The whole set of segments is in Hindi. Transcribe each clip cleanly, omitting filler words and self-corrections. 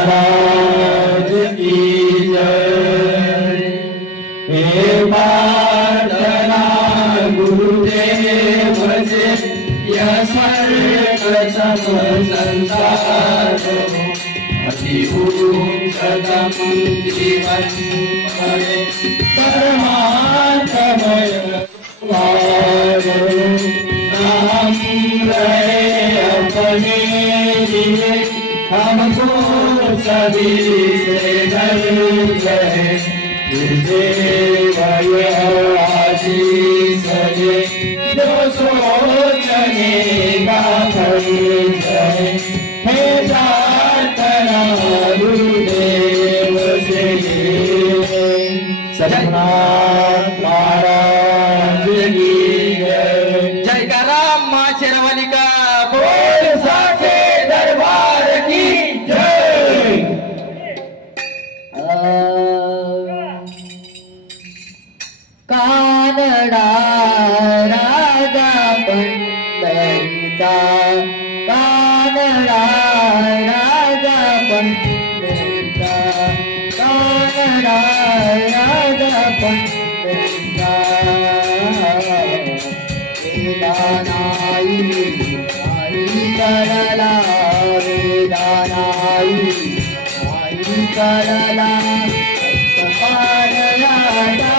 महाराज की जय। हे प्रार्थना गुरुदेव से यह स्वर्ग संसार अति उत्तम जीवन हमें परमात्मय नाम रहे अपने लिए हमको सभी से डर गए आशीष दे जो सोचने का फल है। हे प्रार्थना गुरुदेव से सतनाथ महाराज की जय। जय राम मां शेरावाली का बोल साचे दरबार की जय। कानडा राजा पंढरीचा, कानडा राजा पंढरीचा, कानडा राजा पंढरीचा। वेदानाई आई करला, वेदानाई आई करला पारयाचा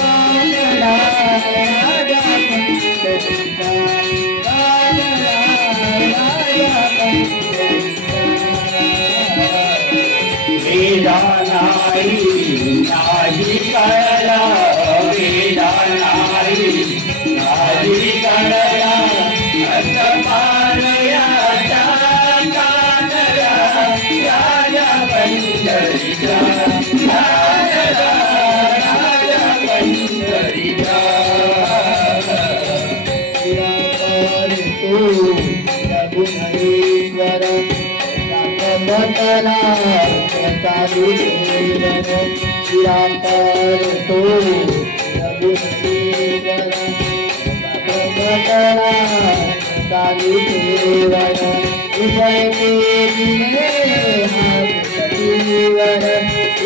कानडा राजा पंढरीचा, कानडा राजा पंढरीचा। वेदानाई आई करला, वेदानाई आई करला पारयाचा कानडा राजा पंढरीचा, कानडा राजा पंढरीचा। रघुनरेश्वर मतला चालू निराकार तो रघुनरेश्वर मतला चालू उभय के दिले हाथ कटीवर,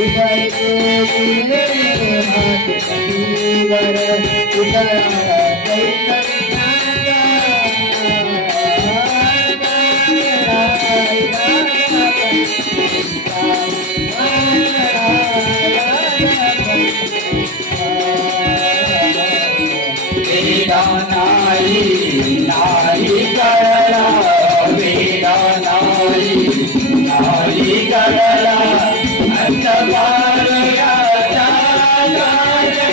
उभय के दिले हाथ कटीवर। उदया वेदानाई नाई करला, वेदानाई नाई करला पारयाचा कानडा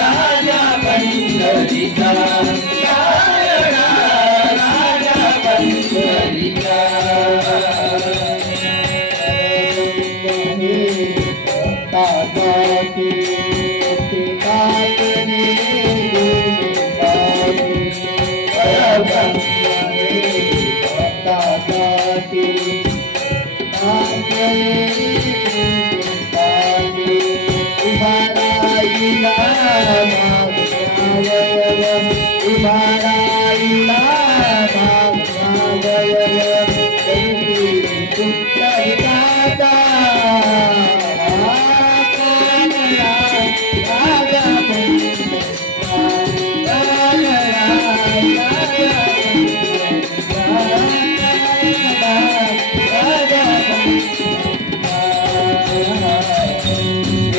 राजा पंढरीचा, कानडा राजा पंढरीचा।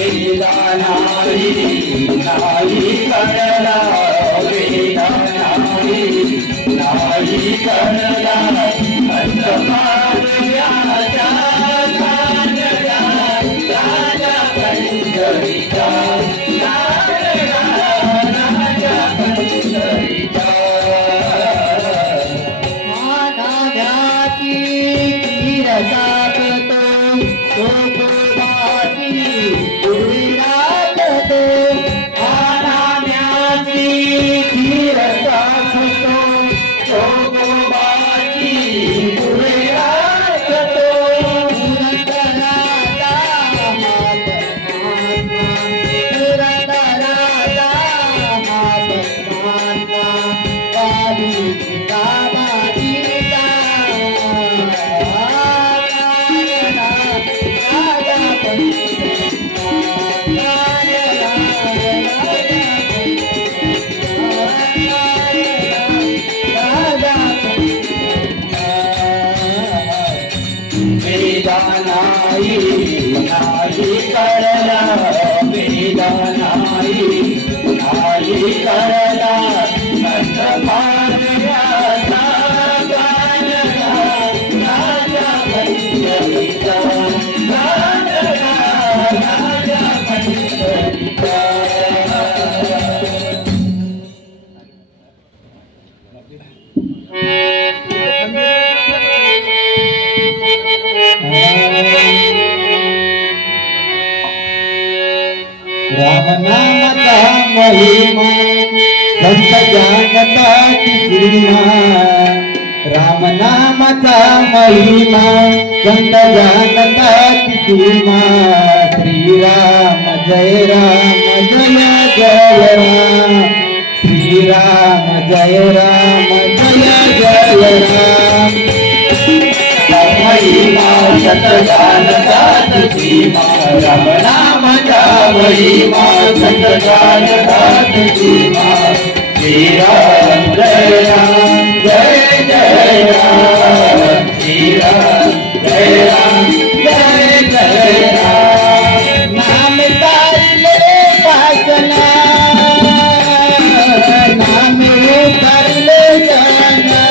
वेदानाई नाई करला, वेदानाई नाई करला पारयाचा कानडा राजा पंढरीचा, कानडा राजा पंढरीचा। मानव्याची तीर साधतो तो गोदाची उडी राखतो, मानव्याची वेदा नाही नाही करला वेदा नाही नाही करला कंठ पारयाचा गानला राजा पंढरीचा गानला राजा पंढरीचा राम नामाचा महिमा संत जानता सीमा राम नामाचा महिमा संत जानता सीमा श्री राम जय जय राम श्री राम जय जय राम महिमा सत जानता सीमा राम नामाचा महिमा सत जानता सीमा श्री राम जय जय राम श्री राम जय जय राम नाम तारले पासना नाम उतरले जाना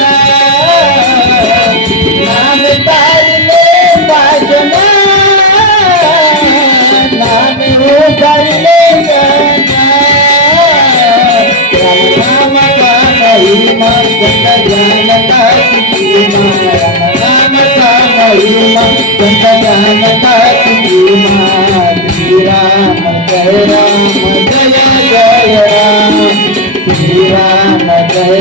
नाम तारले पासना नाम उतरले जाना राम का महिमा संत जानता सीमा राम का महिमा संत जानता सीमा श्री राम जय जय राम श्री राम जय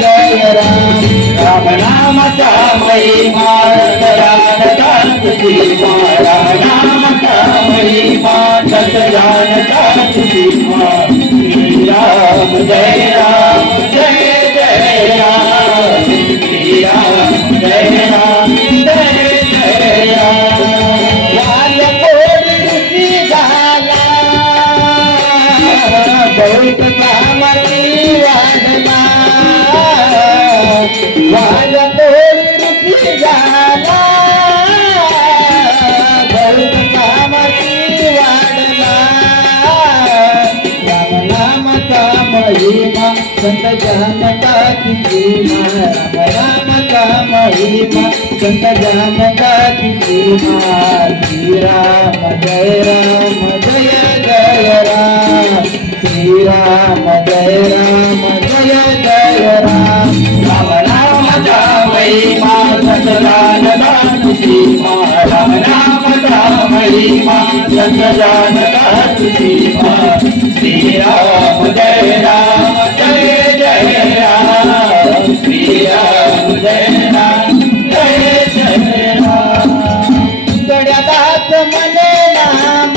जय राम राम नामाचा महिमा जानता सीमा राम नामाचा महिमा सत जानता सीमा श्री राम जय जय राम श्री राम जय जय राम लाल कोडी ऋषी झाला बहुत सामर्थी वाढला लाल कोडी ऋषी झाला बहुत सामर्थी वाढला राम नामाचा महिमा संत जानता सीमा राम नामाचा महिमा संत जानता सीमा श्री राम जय जय राम श्री राम जय जय राम राम नामाचा महिमा सत जानता सीमा राम नामाचा महिमा सत जानता सीमा श्री राम जय जय राम श्री राम जय जय राम गड्यादास मने नाम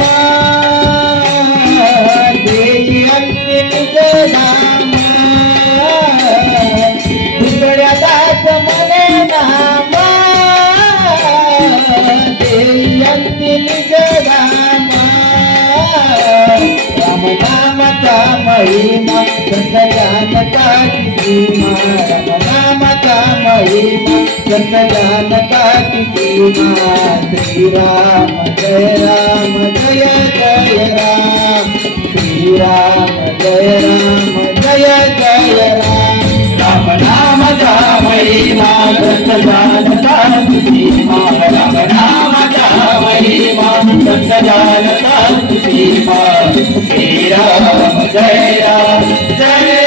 देई अंतिम नाम गड्यादास मने नाम देई अंतिम नाम राम नामाचा महिमा संत जानता सीमा राम नामाचा महिमा संत जानता सीमा श्री राम जय जय राम श्री राम जय जय राम राम नामाचा महिमा सत जानता सीमा राम नामाचा महिमा सत जानता सीमा श्री राम जय